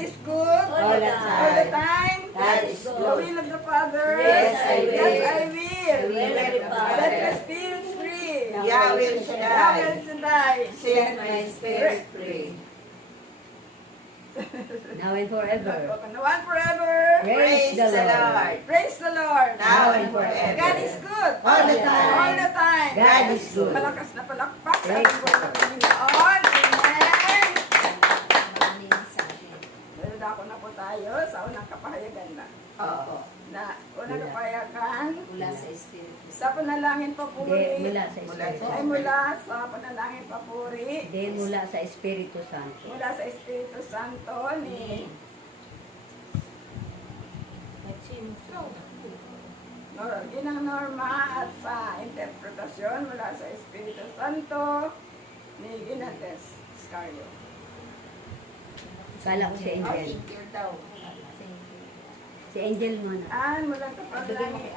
is good All the all the time. time. God is The good. will of the Father. Yes, I will. Yes, I The will. will of the Father. Set my spirit free. Yahweh Shaddai. Yahweh Shaddai. Set my spirit free. Now and forever. Now and forever. Praise the Lord. Praise the Lord. Now and forever. God is good. All the time. All the time. God is good. Malakas na palakpak sa Praise ating buhay na Panginoon. Amen. Meron ako na po tayo sa unang kapahayagan na. Oo. Unang kapahayagan. Mula sa Espiritu. Sa panalangin Hindi, papuri. mula sa Espiritu. Ay mula sa panalangin papuri. Hindi, mula sa Espiritu Santo. Mula sa Espiritu Santo ni Ginang Norma at sa interpretasyon mula sa Espiritu Santo ni Ginates Scario. Kala ko si Angel. Si Angel muna. Mula sa panalangin